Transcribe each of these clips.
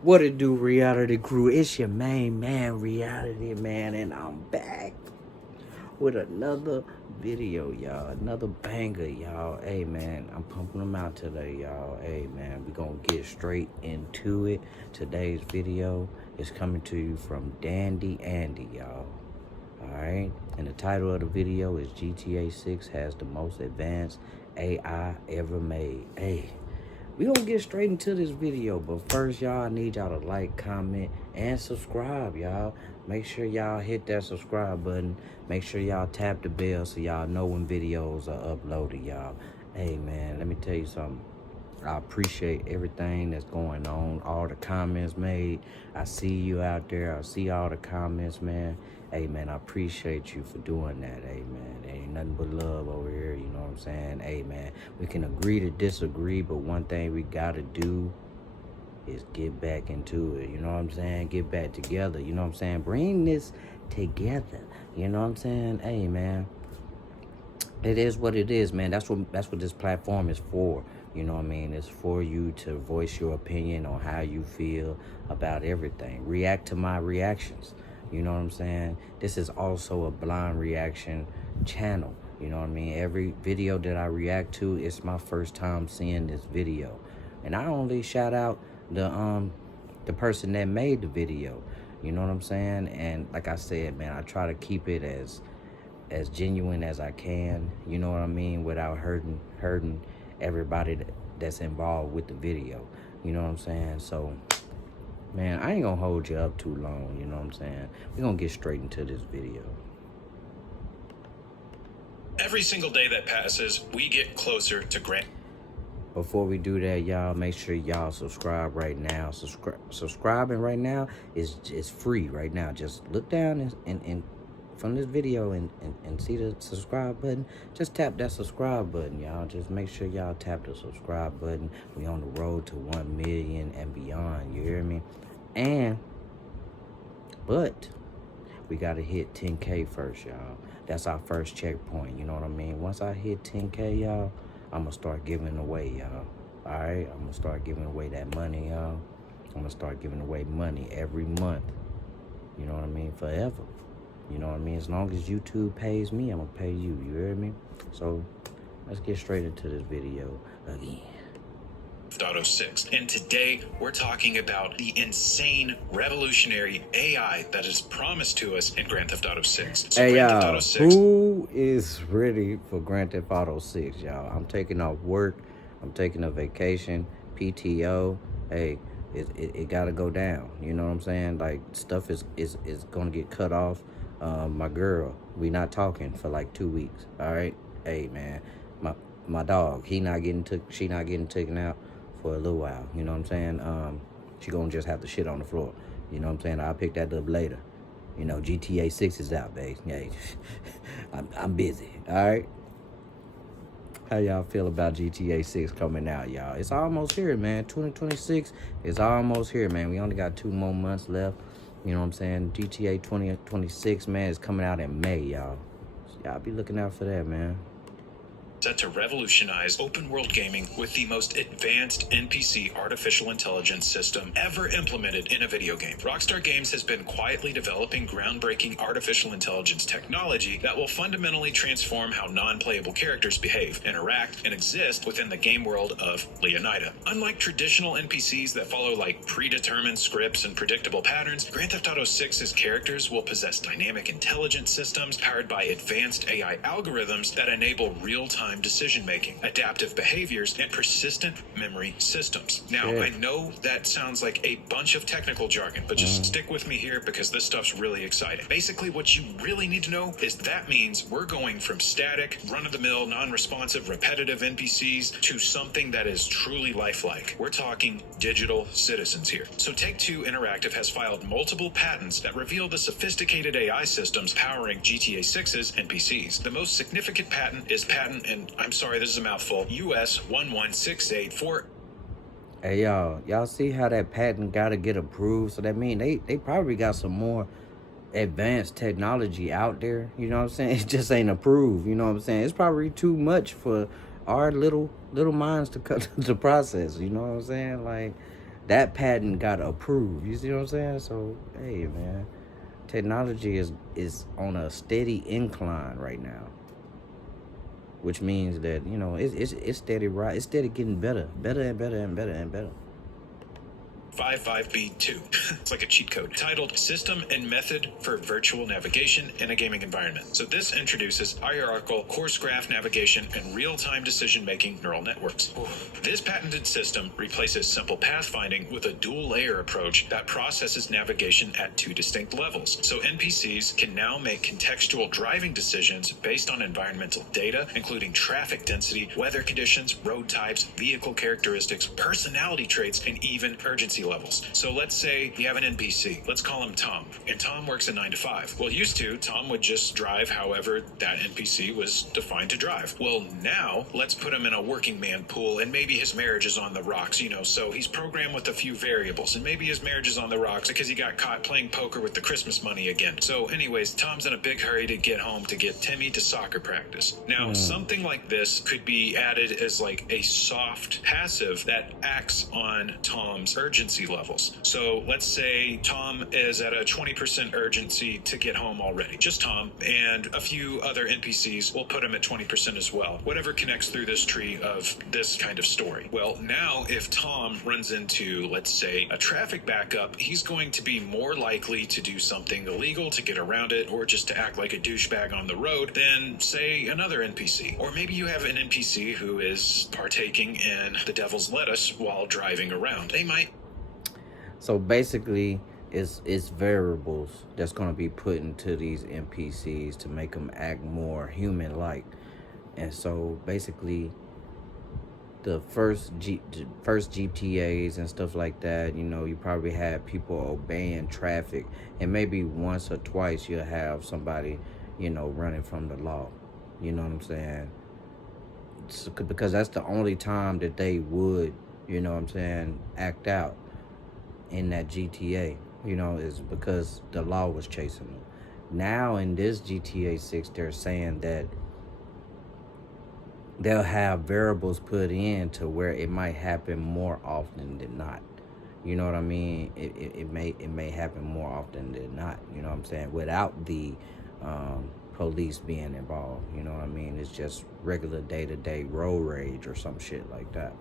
What it do, reality crew? It's your main man, reality man, and I'm back with another video, y'all. Another banger, y'all. Hey, man, I'm pumping them out today, y'all. Hey, man, we gonna get straight into it. Today's video is coming to you from Dandy Andy, y'all. Alright, and the title of the video is GTA 6 has the most advanced AI ever made. Hey, we gonna get straight into this video, but first, y'all, I need y'all to like, comment, and subscribe, y'all. Make sure y'all hit that subscribe button. Make sure y'all tap the bell so y'all know when videos are uploaded, y'all. Hey, man, let me tell you something. I appreciate everything that's going on, all the comments made. I see you out there. I see all the comments, man. Hey, man, I appreciate you for doing that. Hey, man, there ain't nothing but love over here, you know what I'm saying? Hey, man, we can agree to disagree, but one thing we got to do is get back into it, you know what I'm saying? Get back together, you know what I'm saying? Bring this together, you know what I'm saying? Hey, man. It is what it is, man. That's what this platform is for. You know what I mean? It's for you to voice your opinion on how you feel about everything. React to my reactions. You know what I'm saying? This is also a blind reaction channel. You know what I mean? Every video that I react to, it's my first time seeing this video. And I only shout out the person that made the video. You know what I'm saying? And like I said, man, I try to keep it as genuine as I can, you know what I mean, without hurting everybody that's involved with the video. You know what I'm saying? So, man, I ain't gonna hold you up too long, you know what I'm saying? We're gonna get straight into this video. Every single day that passes, we get closer to Grand. Before we do that, y'all, make sure y'all subscribe right now. Subscribing right now is free right now. Just look down and from this video and see the subscribe button. Just tap that subscribe button, y'all. Just make sure y'all tap the subscribe button. We on the road to 1 million and beyond, you hear me? But we gotta hit 10K first, y'all. That's our first checkpoint, you know what I mean? Once I hit 10K, y'all, I'm gonna start giving away, y'all. All right, I'm gonna start giving away that money, y'all. I'm gonna start giving away money every month. You know what I mean? Forever. You know what I mean? As long as YouTube pays me, I'm gonna pay you. You hear me? So let's get straight into this video again. Theft Auto 6. And today we're talking about the insane, revolutionary AI that is promised to us in Grand Theft Auto 6. So Hey, Grand Theft y'all, Auto 6. who is ready for Grand Theft Auto 6, y'all? I'm taking off work. I'm taking a vacation, PTO. Hey, it gotta go down. You know what I'm saying? Like, stuff is gonna get cut off. My girl, we not talking for like 2 weeks. All right. Hey, man, my dog, she not getting taken out for a little while. You know what I'm saying? She gonna just have to shit on the floor. You know what I'm saying? I'll pick that up later. You know, GTA 6 is out, babe. Hey, I'm busy. All right. How y'all feel about GTA 6 coming out, y'all? It's almost here, man. 2026 is almost here, man. We only got 2 more months left. You know what I'm saying? GTA 2026, man, is coming out in May, y'all. So y'all be looking out for that, man. Set to revolutionize open-world gaming with the most advanced NPC artificial intelligence system ever implemented in a video game. Rockstar Games has been quietly developing groundbreaking artificial intelligence technology that will fundamentally transform how non-playable characters behave, interact, and exist within the game world of Leonida. Unlike traditional NPCs that follow like predetermined scripts and predictable patterns, Grand Theft Auto 6's characters will possess dynamic intelligence systems powered by advanced AI algorithms that enable real-time decision-making, adaptive behaviors, and persistent memory systems. Now, I know that sounds like a bunch of technical jargon, but just stick with me here because this stuff's really exciting. Basically, what you really need to know is that means we're going from static, run-of-the-mill, non-responsive, repetitive NPCs to something that is truly lifelike. We're talking digital citizens here. So Take-Two Interactive has filed multiple patents that reveal the sophisticated AI systems powering GTA 6's NPCs. The most significant patent is patent, and I'm sorry, this is a mouthful, US 11684. Hey, y'all see how that patent gotta get approved? So that mean they probably got some more advanced technology out there, you know what I'm saying? It just ain't approved, you know what I'm saying? It's probably too much for our little minds to cut the process, you know what I'm saying? Like, that patent got approved. You see what I'm saying? So hey, man, technology is on a steady incline right now, which means that it's steady right. It's steady getting better and better and better and better. 55B2. It's like a cheat code titled System and Method for Virtual Navigation in a Gaming Environment. So this introduces hierarchical course graph navigation and real-time decision-making neural networks. This patented system replaces simple pathfinding with a dual-layer approach that processes navigation at two distinct levels. So NPCs can now make contextual driving decisions based on environmental data, including traffic density, weather conditions, road types, vehicle characteristics, personality traits, and even urgency levels. So let's say you have an NPC. Let's call him Tom. And Tom works a 9 to 5. Well, used to, Tom would just drive however that NPC was defined to drive. Well, now let's put him in a working man pool, and maybe his marriage is on the rocks, so he's programmed with a few variables, and maybe his marriage is on the rocks because he got caught playing poker with the Christmas money again. So anyways, Tom's in a big hurry to get home to get Timmy to soccer practice. Now, something like this could be added as like a soft passive that acts on Tom's urgency levels. So let's say Tom is at a 20% urgency to get home already. Just Tom, and a few other NPCs will put him at 20% as well. Whatever connects through this tree of this kind of story. Well, now if Tom runs into, let's say, a traffic backup, he's going to be more likely to do something illegal to get around it, or just to act like a douchebag on the road than, say, another NPC. Or maybe you have an NPC who is partaking in the devil's lettuce while driving around. They might. So basically, it's variables that's going to be put into these NPCs to make them act more human-like. And so basically, the first GTAs and stuff like that, you probably had people obeying traffic, and maybe once or twice you'll have somebody, running from the law. You know what I'm saying? Because that's the only time that they would, act out in that GTA, is because the law was chasing them. Now in this GTA 6, they're saying that they'll have variables put in to where it might happen more often than not. You know what I mean? It may happen more often than not, you know what I'm saying, without the police being involved. You know what I mean? It's just regular day-to-day road rage or some shit like that.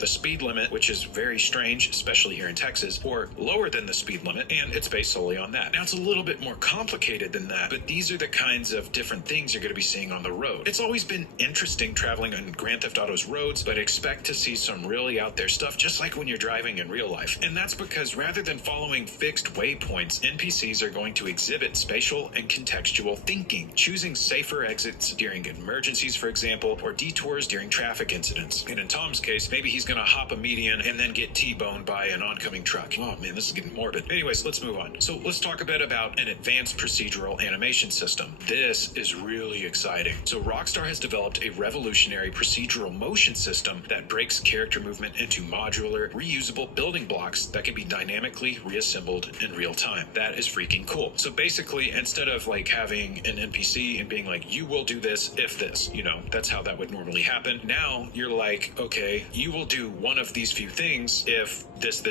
The speed limit, which is very strange, especially here in Texas, or lower than the speed limit, and it's based solely on that. Now, it's a little bit more complicated than that, but these are the kinds of different things you're going to be seeing on the road. It's always been interesting traveling on Grand Theft Auto's roads, but expect to see some really out there stuff, just like when you're driving in real life. And that's because rather than following fixed waypoints, NPCs are going to exhibit spatial and contextual thinking, choosing safer exits during emergencies, for example, or detours during traffic incidents. And in Tom's case, maybe he's going to hop a median and then get T-boned by an oncoming truck. Oh man, this is getting morbid. Anyways, let's move on. So let's talk a bit about an advanced procedural animation system. This is really exciting. So Rockstar has developed a revolutionary procedural motion system that breaks character movement into modular, reusable building blocks that can be dynamically reassembled in real time. That is freaking cool. So basically, instead of like having an NPC and being like, you will do this if this, that's how that would normally happen. Now you're like, okay, you will do one of these few things if this,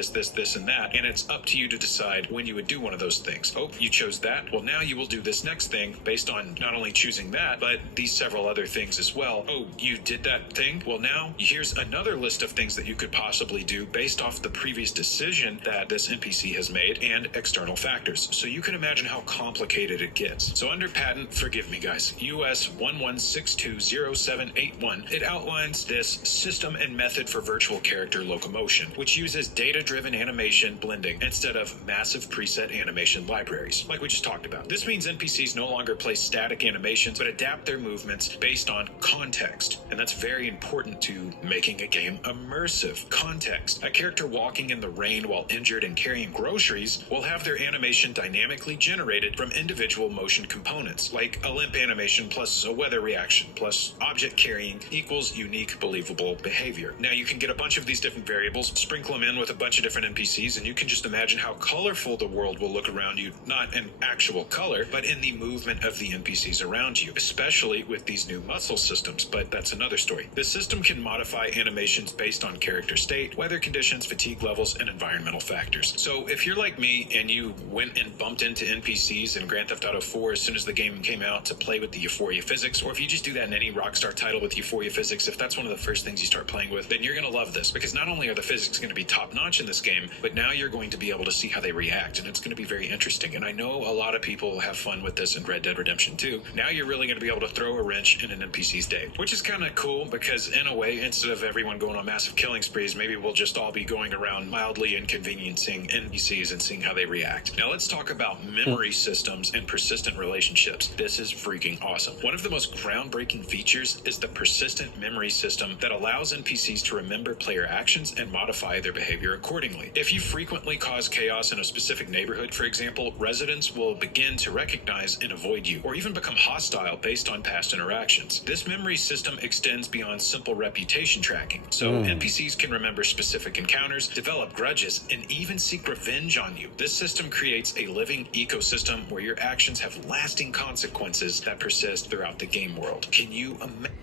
and that, and it's up to you to decide when you would do one of those things. Oh, you chose that? Well, now you will do this next thing based on not only choosing that, but these several other things as well. Oh, you did that thing? Well, now here's another list of things that you could possibly do based off the previous decision that this NPC has made and external factors. So you can imagine how complicated it gets. So under patent, forgive me guys, US 11620781, it outlines this system and method for virtual character locomotion, which uses data-driven animation blending instead of massive preset animation libraries, like we just talked about. This means NPCs no longer play static animations, but adapt their movements based on context. And that's very important to making a game immersive. Context. A character walking in the rain while injured and carrying groceries will have their animation dynamically generated from individual motion components, like a limp animation plus a weather reaction plus object carrying equals unique, believable behavior. Now, Now you can get a bunch of these different variables, sprinkle them in with a bunch of different NPCs, and you can just imagine how colorful the world will look around you, not in actual color, but in the movement of the NPCs around you, especially with these new muscle systems, but that's another story. The system can modify animations based on character state, weather conditions, fatigue levels, and environmental factors. So if you're like me and you went and bumped into NPCs in Grand Theft Auto 4 as soon as the game came out to play with the Euphoria physics, or if you just do that in any Rockstar title with Euphoria physics, if that's one of the first things you start playing with, then you're going to love this, because not only are the physics going to be top notch in this game, but now you're going to be able to see how they react, and it's going to be very interesting. And I know a lot of people have fun with this in Red Dead Redemption 2. Now you're really going to be able to throw a wrench in an NPC's day, which is kind of cool, because in a way, instead of everyone going on massive killing sprees, maybe we'll just all be going around mildly inconveniencing NPCs and seeing how they react. Now let's talk about memory systems and persistent relationships. This is freaking awesome. One of the most groundbreaking features is the persistent memory system that allows NPCs to remember player actions and modify their behavior accordingly. If you frequently cause chaos in a specific neighborhood, for example, residents will begin to recognize and avoid you, or even become hostile based on past interactions. This memory system extends beyond simple reputation tracking, so NPCs can remember specific encounters, develop grudges, and even seek revenge on you. This system creates a living ecosystem where your actions have lasting consequences that persist throughout the game world. Can you imagine?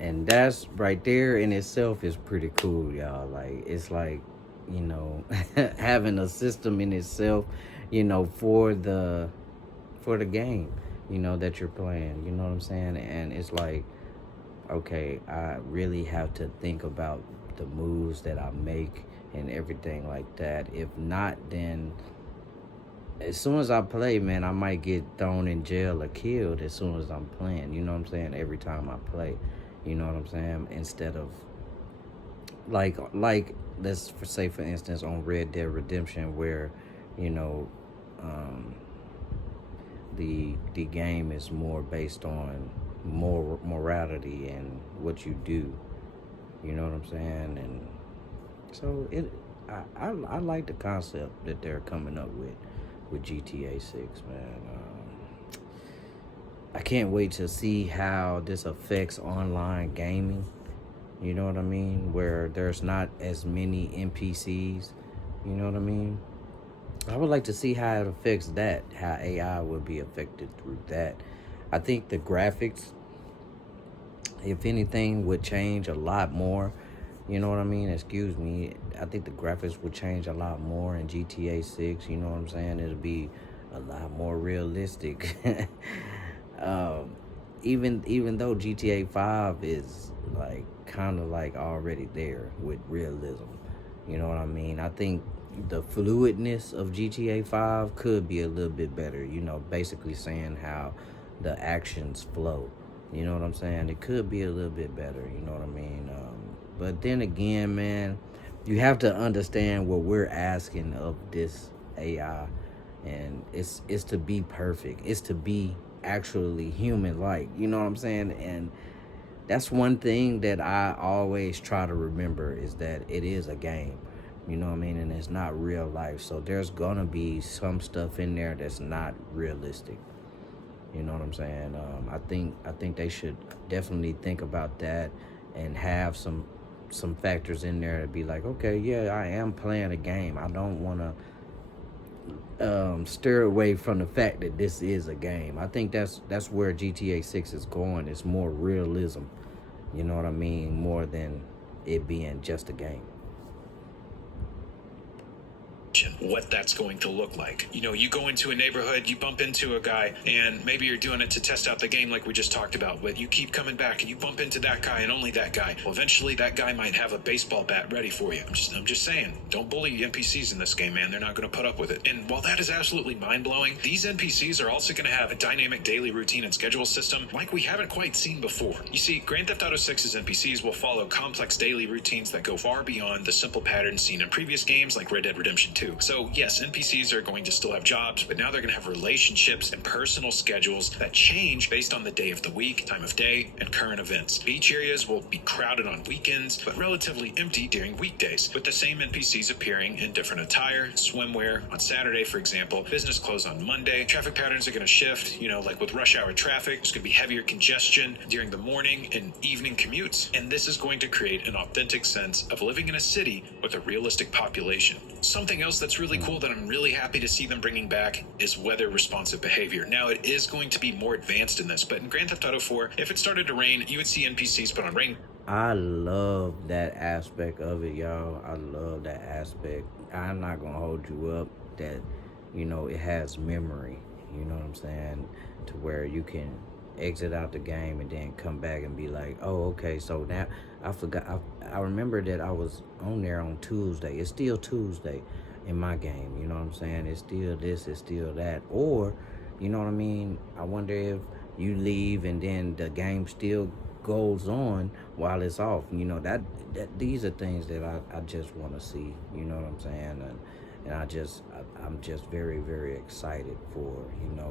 And that's right there in itself is pretty cool, y'all. Like, it's like, you know, having a system in itself, you know, for the game, you know, that you're playing, you know what I'm saying? And it's like, okay, I really have to think about the moves that I make and everything like that. If not, then as soon as I play, man, I might get thrown in jail or killed as soon as I'm playing, you know what I'm saying? Every time I play, you know what I'm saying? Instead of like let's say, for instance, on Red Dead Redemption, where, you know, the game is more based on more morality and what you do, you know what I'm saying? And so I like the concept that they're coming up with GTA 6, man. I can't wait to see how this affects online gaming. You know what I mean? Where there's not as many NPCs. You know what I mean? I would like to see how it affects that, how AI will be affected through that. I think the graphics, if anything, would change a lot more. You know what I mean? Excuse me. I think the graphics would change a lot more in GTA 6. You know what I'm saying? It'll be a lot more realistic. Even though GTA 5 is like kind of like already there with realism. You know what I mean? I think the fluidness of GTA 5 could be a little bit better. You know, basically saying how the actions flow. You know what I'm saying? It could be a little bit better. You know what I mean? But then again, man, you have to understand what we're asking of this AI, and it's to be perfect. It's to be actually human-like. You know what I'm saying? And that's one thing that I always try to remember, is that it is a game. You know what I mean? And it's not real life. So there's gonna be some stuff in there that's not realistic. You know what I'm saying? I think they should definitely think about that and have some factors in there to be like, okay, yeah, I am playing a game. I don't want to steer away from the fact that this is a game. I think that's where GTA 6 is going. It's more realism. You know what I mean? More than it being just a game. What that's going to look like. You know, you go into a neighborhood, you bump into a guy, and maybe you're doing it to test out the game like we just talked about, but you keep coming back and you bump into that guy and only that guy. Well, eventually that guy might have a baseball bat ready for you. I'm just saying, don't bully NPCs in this game, man. They're not going to put up with it. And while that is absolutely mind-blowing, these NPCs are also going to have a dynamic daily routine and schedule system like we haven't quite seen before. You see, Grand Theft Auto 6's NPCs will follow complex daily routines that go far beyond the simple patterns seen in previous games like Red Dead Redemption too. So yes, NPCs are going to still have jobs, but now they're going to have relationships and personal schedules that change based on the day of the week, time of day, and current events. Beach areas will be crowded on weekends, but relatively empty during weekdays, with the same NPCs appearing in different attire, swimwear on Saturday, for example, business close on Monday. Traffic patterns are going to shift, like with rush hour traffic, there's going to be heavier congestion during the morning and evening commutes, and this is going to create an authentic sense of living in a city with a realistic population. Something else that's really cool that I'm really happy to see them bringing back is weather responsive behavior. Now, it is going to be more advanced in this, but in Grand Theft Auto 4, if it started to rain, you would see NPCs put on rain. I love that aspect of it, y'all. I love that aspect. I'm not gonna hold you up that, it has memory, you know what I'm saying? To where you can exit out the game and then come back and be like, oh, okay, so now I forgot. I remember that I was on there on Tuesday. It's still Tuesday in my game, you know what I'm saying? It's still this, it's still that. Or, you know what I mean? I wonder if you leave and then the game still goes on while it's off. That these are things that I just want to see, you know what I'm saying? And I'm just very, very excited for,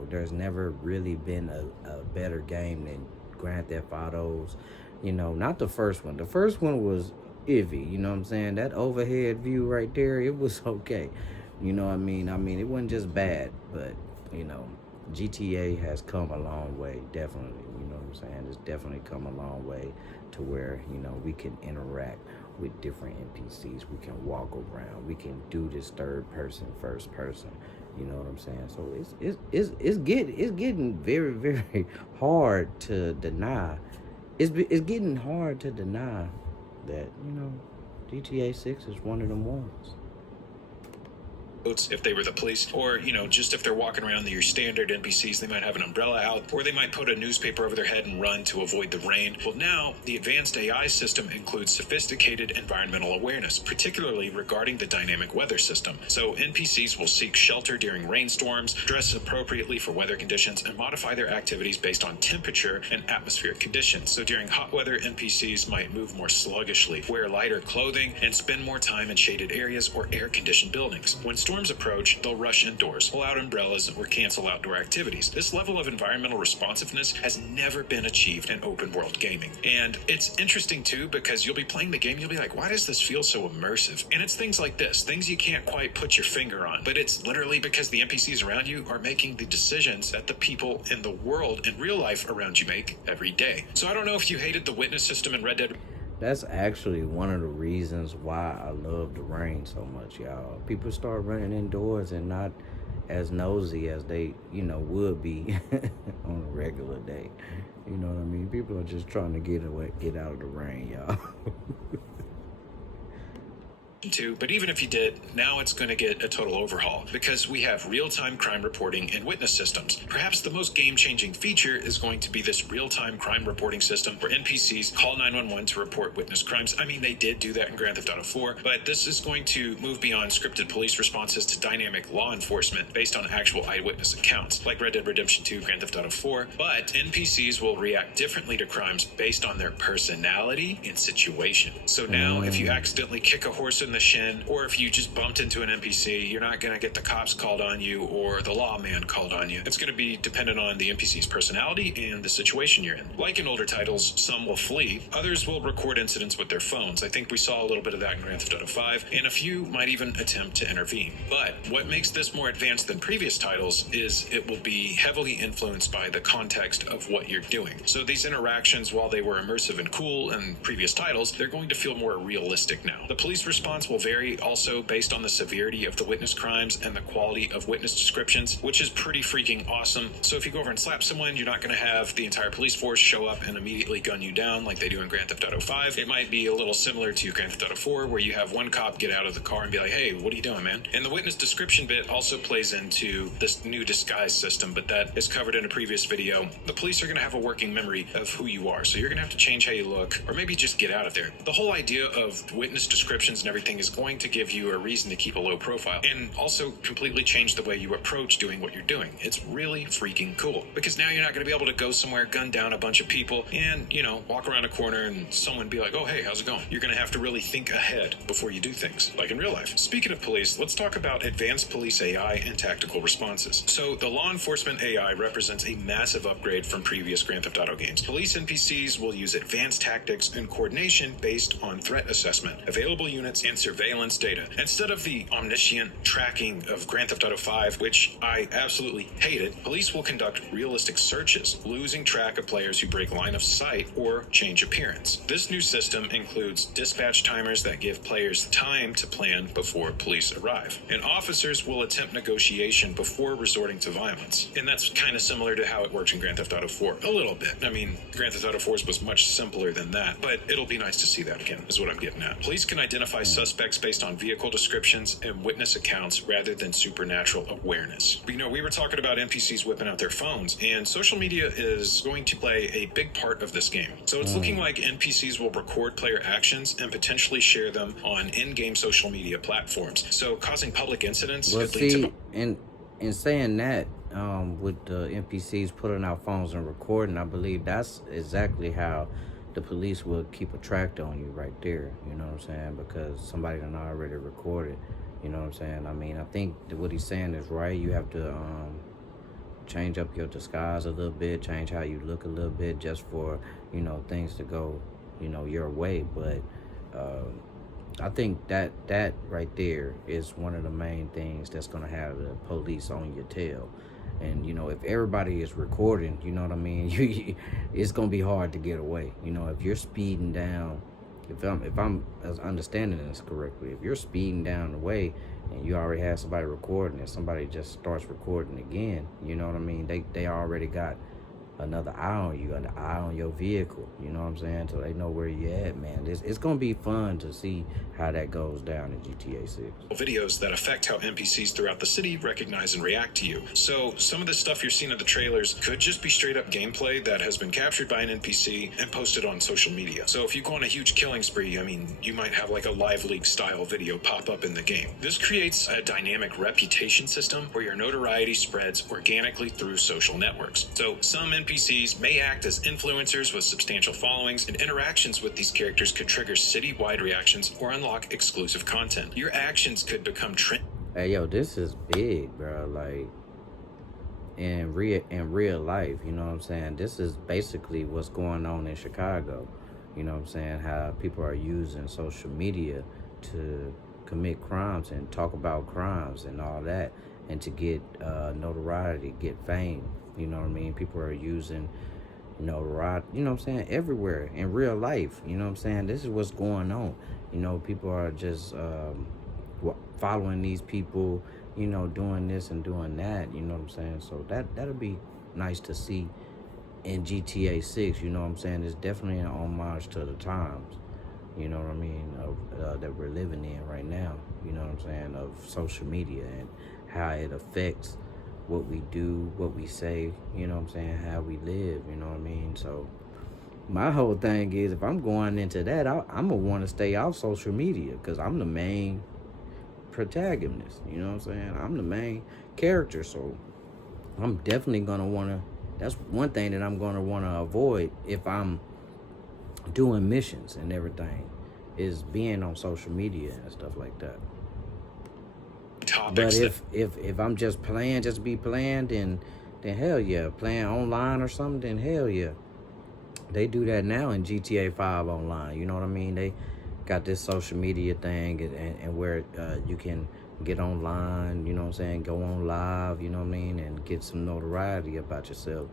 there's never really been a better game than Grand Theft Autos. Not the first one. The first one was iffy, you know what I'm saying? That overhead view right there, it was okay. You know what I mean? It wasn't just bad, but, GTA has come a long way, definitely. You know what I'm saying? It's definitely come a long way to where, we can interact with different NPCs. We can walk around. We can do this third person, first person. You know what I'm saying? So it's getting very, very hard to deny. It's getting hard to deny that, GTA 6 is one of them ones. If they were the police, or just if they're walking around your standard NPCs, they might have an umbrella out, or they might put a newspaper over their head and run to avoid the rain. Well, now the advanced AI system includes sophisticated environmental awareness, particularly regarding the dynamic weather system. So NPCs will seek shelter during rainstorms, dress appropriately for weather conditions, and modify their activities based on temperature and atmospheric conditions. So during hot weather, NPCs might move more sluggishly, wear lighter clothing, and spend more time in shaded areas or air-conditioned buildings. When storms approach, they'll rush indoors, pull out umbrellas, or cancel outdoor activities. This level of environmental responsiveness has never been achieved in open world gaming. And it's interesting too, because you'll be playing the game, you'll be like, why does this feel so immersive? And it's things like this, things you can't quite put your finger on, but it's literally because the NPCs around you are making the decisions that the people in the world in real life around you make every day. So I don't know if you hated the witness system in Red Dead. That's actually one of the reasons why I love the rain so much, y'all. People start running indoors and not as nosy as they, would be on a regular day. You know what I mean? People are just trying to get out of the rain, y'all. Too, but even if you did, now it's going to get a total overhaul because we have real-time crime reporting and witness systems. Perhaps the most game-changing feature is going to be this real-time crime reporting system where NPCs call 911 to report witness crimes. I mean, they did do that in Grand Theft Auto 4, but this is going to move beyond scripted police responses to dynamic law enforcement based on actual eyewitness accounts, like Red Dead Redemption 2, Grand Theft Auto 4, but NPCs will react differently to crimes based on their personality and situation. So now, if you accidentally kick a horse in the shin, or if you just bumped into an NPC, you're not going to get the cops called on you or the lawman called on you. It's going to be dependent on the NPC's personality and the situation you're in. Like in older titles, some will flee, others will record incidents with their phones. I think we saw a little bit of that in Grand Theft Auto 5, and a few might even attempt to intervene. But what makes this more advanced than previous titles is it will be heavily influenced by the context of what you're doing. So these interactions, while they were immersive and cool in previous titles, they're going to feel more realistic now. The police response will vary also based on the severity of the witness crimes and the quality of witness descriptions, which is pretty freaking awesome. So if you go over and slap someone, you're not going to have the entire police force show up and immediately gun you down like they do in Grand Theft Auto 5. It might be a little similar to Grand Theft Auto 4, where you have one cop get out of the car and be like, hey, what are you doing, man? And the witness description bit also plays into this new disguise system, but that is covered in a previous video. The police are going to have a working memory of who you are, so you're going to have to change how you look, or maybe just get out of there. The whole idea of witness descriptions and everything everything is going to give you a reason to keep a low profile and also completely change the way you approach doing what you're doing. It's really freaking cool because now you're not going to be able to go somewhere, gun down a bunch of people, and, walk around a corner and someone be like, oh, hey, how's it going? You're going to have to really think ahead before you do things, like in real life. Speaking of police, let's talk about advanced police AI and tactical responses. So the law enforcement AI represents a massive upgrade from previous Grand Theft Auto games. Police NPCs will use advanced tactics and coordination based on threat assessment, available units, and surveillance data. Instead of the omniscient tracking of Grand Theft Auto 5, which I absolutely hated, police will conduct realistic searches, losing track of players who break line of sight or change appearance. This new system includes dispatch timers that give players time to plan before police arrive, and officers will attempt negotiation before resorting to violence. And that's kind of similar to how it works in Grand Theft Auto 4. A little bit. I mean, Grand Theft Auto 4's was much simpler than that, but it'll be nice to see that again, is what I'm getting at. Police can identify suspects based on vehicle descriptions and witness accounts rather than supernatural awareness. We were talking about NPCs whipping out their phones, and social media is going to play a big part of this game. So it's looking like NPCs will record player actions and potentially share them on in-game social media platforms. So causing public incidents Well, could lead to... see, in saying that, with the NPCs putting out phones and recording, I believe that's exactly how the police will keep a track on you right there. You know what I'm saying? Because somebody done already recorded. You know what I'm saying? I mean, I think that what he's saying is right. You have to change up your disguise a little bit, change how you look a little bit, just for things to go your way. But I think that right there is one of the main things that's gonna have the police on your tail. And if everybody is recording, you know what I mean, it's gonna be hard to get away. If you're speeding down, if I'm understanding this correctly, if you're speeding down the way and you already have somebody recording and somebody just starts recording again, you know what I mean, they already got another eye on you, an eye on your vehicle, you know what I'm saying? So they know where you at, man. It's gonna be fun to see how that goes down in GTA 6. Videos that affect how NPCs throughout the city recognize and react to you. So some of the stuff you're seeing in the trailers could just be straight up gameplay that has been captured by an NPC and posted on social media. So if you go on a huge killing spree, you might have like a live leak style video pop up in the game. This creates a dynamic reputation system where your notoriety spreads organically through social networks. So some NPCs may act as influencers with substantial followings, and interactions with these characters could trigger city-wide reactions or unlock exclusive content. Your actions could become trend. Hey, yo, this is big, bro. Like, in real life, you know what I'm saying? This is basically what's going on in Chicago. You know what I'm saying? How people are using social media to commit crimes and talk about crimes and all that, and to get notoriety, get fame. You know what I mean? People are using notoriety, you know what I'm saying, everywhere in real life. You know what I'm saying? This is what's going on. People are just following these people, doing this and doing that. You know what I'm saying? So that'll be nice to see in GTA 6. You know what I'm saying? It's definitely an homage to the times, you know what I mean, of that we're living in right now. You know what I'm saying? Of social media and how it affects what we do, what we say, you know what I'm saying, how we live, you know what I mean? So my whole thing is, if I'm going into that, I'm going to want to stay off social media because I'm the main protagonist, you know what I'm saying? I'm the main character, so I'm definitely going to want to, that's one thing that I'm going to want to avoid if I'm doing missions and everything, is being on social media and stuff like that. But if I'm just playing, just be playing, then hell yeah. Playing online or something, then hell yeah. They do that now in GTA 5 online. You know what I mean? They got this social media thing and where you can get online, you know what I'm saying, go on live, you know what I mean, and get some notoriety about yourself.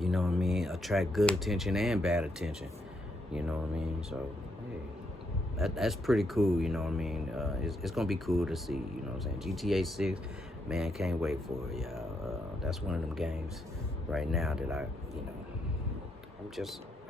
You know what I mean? Attract good attention and bad attention. You know what I mean? So, hey. That's pretty cool, you know what I mean? It's going to be cool to see, you know what I'm saying? GTA 6, man, can't wait for it, y'all. That's one of them games right now that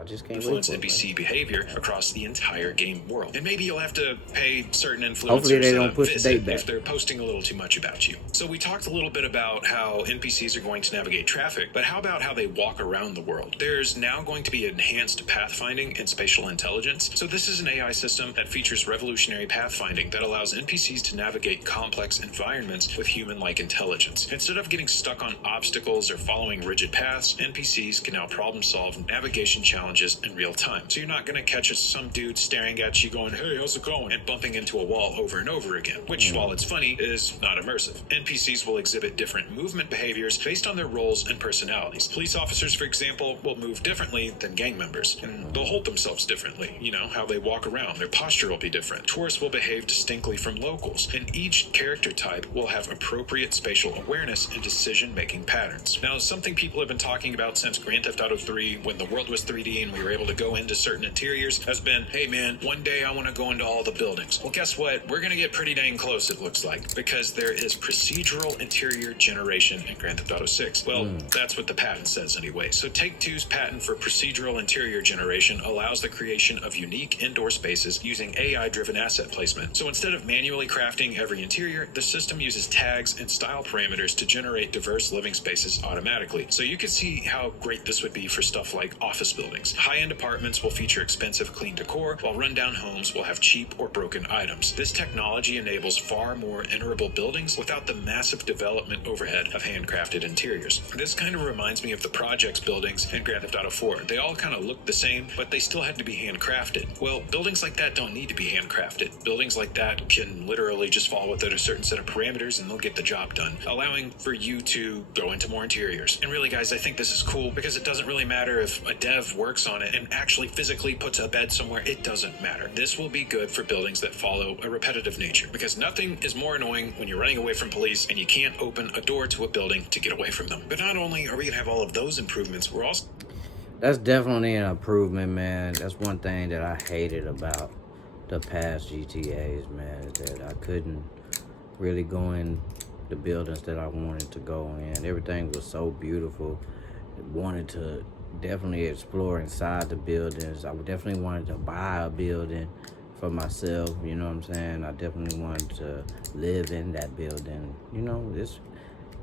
I just can't influence wait for it, NPC behavior across the entire game world. And maybe you'll have to pay certain influencers Hopefully they don't push the visit date back. if they're posting a little too much about you. So we talked a little bit about how NPCs are going to navigate traffic, but how about how they walk around the world? There's now going to be enhanced pathfinding and spatial intelligence. So this is an AI system that features revolutionary pathfinding that allows NPCs to navigate complex environments with human-like intelligence. Instead of getting stuck on obstacles or following rigid paths, NPCs can now problem-solve navigation challenges in real time. So you're not going to catch some dude staring at you going, "Hey, how's it going?" and bumping into a wall over and over again, which, while it's funny, is not immersive. NPCs will exhibit different movement behaviors based on their roles and personalities. Police officers, for example, will move differently than gang members, and they'll hold themselves differently. You know, how they walk around, their posture will be different. Tourists will behave distinctly from locals, and each character type will have appropriate spatial awareness and decision-making patterns. Now, something people have been talking about since Grand Theft Auto 3, when the world was 3D and we were able to go into certain interiors, has been, hey man, one day I want to go into all the buildings. Well, guess what? We're going to get pretty dang close, it looks like, because there is procedural interior generation in Grand Theft Auto 6. Well, that's what the patent says anyway. So Take-Two's patent for procedural interior generation allows the creation of unique indoor spaces using AI-driven asset placement. So instead of manually crafting every interior, the system uses tags and style parameters to generate diverse living spaces automatically. So you can see how great this would be for stuff like office buildings. High-end apartments will feature expensive, clean decor, while rundown homes will have cheap or broken items. This technology enables far more enterable buildings without the massive development overhead of handcrafted interiors. This kind of reminds me of the projects buildings in Grand Theft Auto 4. They all kind of look the same, but they still had to be handcrafted. Well, buildings like that don't need to be handcrafted. Buildings like that can literally just fall within a certain set of parameters and they'll get the job done, allowing for you to go into more interiors. And really, guys, I think this is cool because it doesn't really matter if a dev works on it and actually physically puts a bed somewhere. It doesn't matter. This will be good for buildings that follow a repetitive nature, because nothing is more annoying when you're running away from police and you can't open a door to a building to get away from them. But not only are we going to have all of those improvements, we're also... That's definitely an improvement, man. That's one thing that I hated about the past GTAs, man, is that I couldn't really go in the buildings that I wanted to go in. Everything was so beautiful. I wanted to definitely explore inside the buildings. I definitely wanted to buy a building for myself, you know what I'm saying? I definitely wanted to live in that building. You know,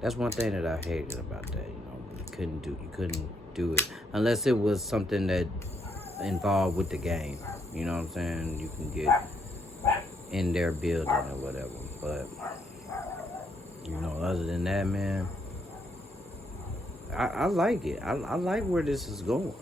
that's one thing that I hated about that, you know. You couldn't do it unless it was something that involved with the game. You know what I'm saying? You can get in their building or whatever. But you know, other than that, man, I like it. I like where this is going.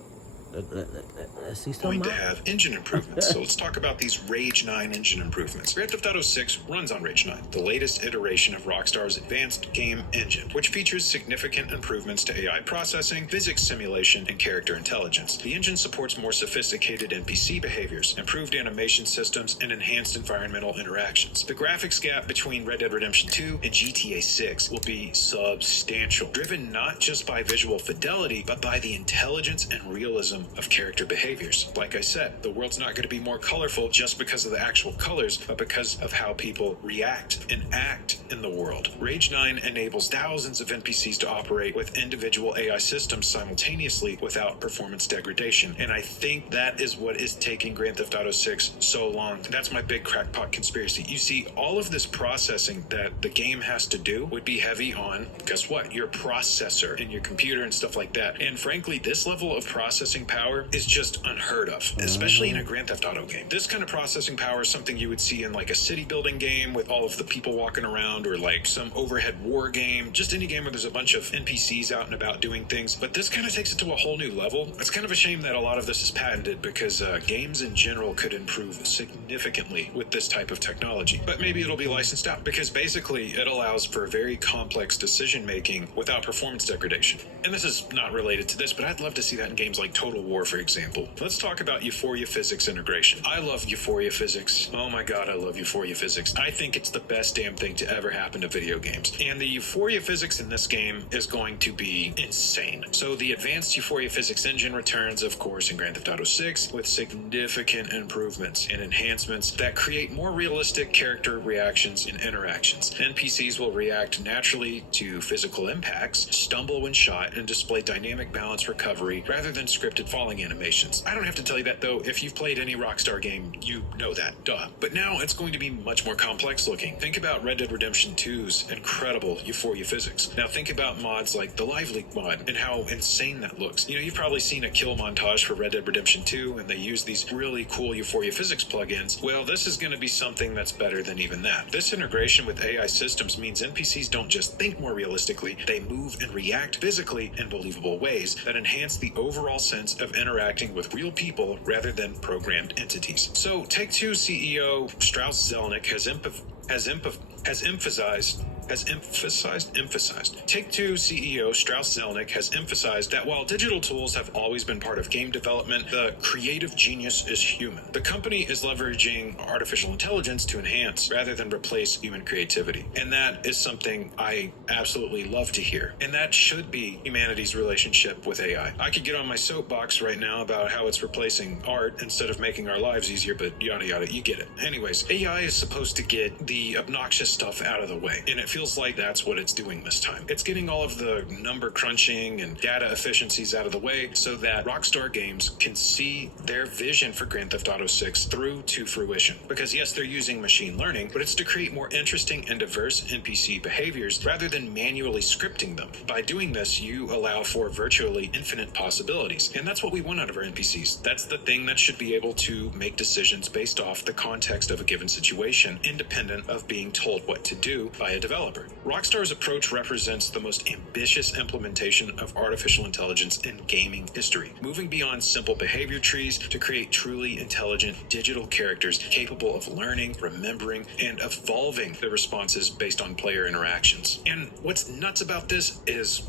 Let's see something. Going to have engine improvements. So let's talk about these Rage 9 engine improvements. Grand Theft Auto 6 runs on Rage 9, the latest iteration of Rockstar's advanced game engine, which features significant improvements to AI processing, physics simulation, and character intelligence. The engine supports more sophisticated NPC behaviors, improved animation systems, and enhanced environmental interactions. The graphics gap between Red Dead Redemption 2 and GTA 6 will be substantial, driven not just by visual fidelity, but by the intelligence and realism of character behaviors. Like I said, the world's not going to be more colorful just because of the actual colors, but because of how people react and act in the world. Rage 9 enables thousands of NPCs to operate with individual AI systems simultaneously without performance degradation. And I think that is what is taking Grand Theft Auto 6 so long. That's my big crackpot conspiracy. You see, all of this processing that the game has to do would be heavy on, guess what? Your processor and your computer and stuff like that. And frankly, this level of processing power is just unheard of, especially in a Grand Theft Auto game. This kind of processing power is something you would see in like a city building game with all of the people walking around, or like some overhead war game, just any game where there's a bunch of NPCs out and about doing things. But this kind of takes it to a whole new level. It's kind of a shame that a lot of this is patented, because games in general could improve significantly with this type of technology. But maybe it'll be licensed out, because basically it allows for very complex decision making without performance degradation. And this is not related to this, but I'd love to see that in games like Total War, for example. Let's talk about Euphoria physics integration. I love Euphoria physics. Oh my god, I love Euphoria physics. I think it's the best damn thing to ever happen to video games. And the Euphoria physics in this game is going to be insane. So the advanced Euphoria physics engine returns, of course, in Grand Theft Auto 6 with significant improvements and enhancements that create more realistic character reactions and interactions. NPCs will react naturally to physical impacts, stumble when shot, and display dynamic balance recovery rather than scripted intelligent falling animations. I don't have to tell you that, though. If you've played any Rockstar game, you know that. Duh. But now it's going to be much more complex looking. Think about Red Dead Redemption 2's incredible euphoria physics. Now think about mods like the Live Leak mod and how insane that looks. You know, you've probably seen a kill montage for Red Dead Redemption 2, and they use these really cool euphoria physics plugins. Well, this is going to be something that's better than even that. This integration with AI systems means NPCs don't just think more realistically, they move and react physically in believable ways that enhance the overall sense of interacting with real people rather than programmed entities. So Take-Two CEO Strauss Zelnick has emphasized Take-Two CEO Strauss Zelnick has emphasized that while digital tools have always been part of game development, the creative genius is human. The company is leveraging artificial intelligence to enhance rather than replace human creativity. And that is something I absolutely love to hear. And that should be humanity's relationship with AI. I could get on my soapbox right now about how it's replacing art instead of making our lives easier, but yada yada, you get it. Anyways, AI is supposed to get the obnoxious stuff out of the way, and it feels like that's what it's doing this time. It's getting all of the number crunching and data efficiencies out of the way so that Rockstar Games can see their vision for Grand Theft Auto 6 through to fruition. Because yes, they're using machine learning, but it's to create more interesting and diverse NPC behaviors rather than manually scripting them. By doing this, you allow for virtually infinite possibilities, and that's what we want out of our NPCs. That's the thing that should be able to make decisions based off the context of a given situation, independent of being told what to do by a developer. Rockstar's approach represents the most ambitious implementation of artificial intelligence in gaming history, moving beyond simple behavior trees to create truly intelligent digital characters capable of learning, remembering, and evolving their responses based on player interactions. And what's nuts about this is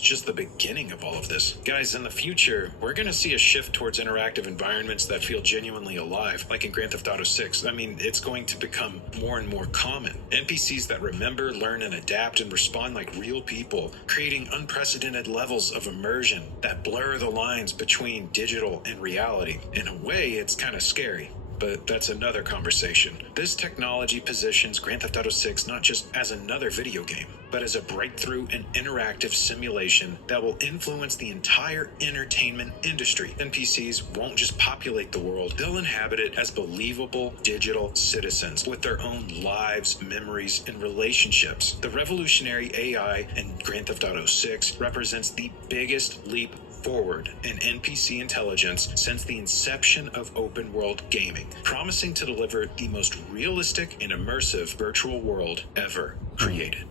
just the beginning of all of this. Guys, in the future, we're going to see a shift towards interactive environments that feel genuinely alive, like in Grand Theft Auto 6. I mean, it's going to become more and more common. NPCs that remember, learn, and adapt and respond like real people, creating unprecedented levels of immersion that blur the lines between digital and reality. In a way, it's kind of scary, but that's another conversation. This technology positions Grand Theft Auto 6 not just as another video game, but as a breakthrough in interactive simulation that will influence the entire entertainment industry. NPCs won't just populate the world, they'll inhabit it as believable digital citizens with their own lives, memories, and relationships. The revolutionary AI in Grand Theft Auto 6 represents the biggest leap forward in NPC intelligence since the inception of open world gaming, promising to deliver the most realistic and immersive virtual world ever created.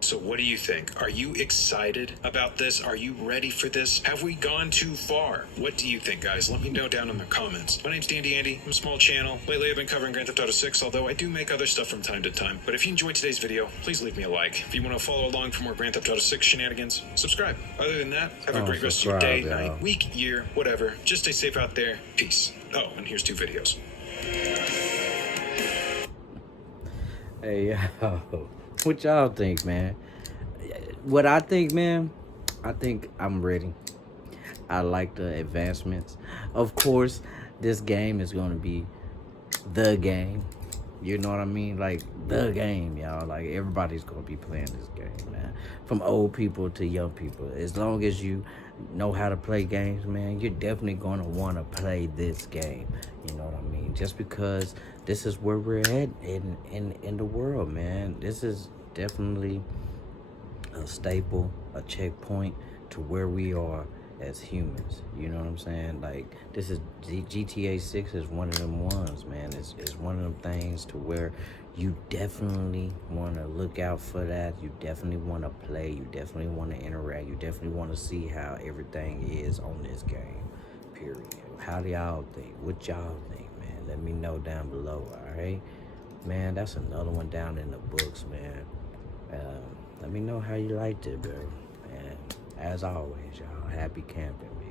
So what do you think? Are you excited about this? Are you ready for this? Have we gone too far? What do you think, guys? Let me know down in the comments. My name's Dandy Andy. I'm a small channel. Lately I've been covering Grand Theft Auto 6, although I do make other stuff from time to time. But if you enjoyed today's video, please leave me a like. If you want to follow along for more Grand Theft Auto 6 shenanigans, subscribe. Other than that, have a great rest of your day, night, week, year, whatever. Just stay safe out there. Peace. Oh, and here's 2 videos. Hey, yo. What y'all think, man? What I think, man, I think I'm ready. I like the advancements. Of course, this game is going to be the game. You know what I mean? Like, the game, y'all. Like, everybody's going to be playing this game, man. From old people to young people. As long as you know how to play games, man, you're definitely going to want to play this game. You know what I mean? Just because this is where we're at in the world, man. This is definitely a staple, a checkpoint to where we are as humans. You know what I'm saying? Like, this is GTA 6 is one of them ones, man. It's one of them things to where you definitely want to look out for that. You definitely want to play. You definitely want to interact. You definitely want to see how everything is on this game, period. How do y'all think? What y'all think, man? Let me know down below, all right? Man, that's another one down in the books, man. Let me know how you liked it, bro. And as always, y'all, happy camping, man.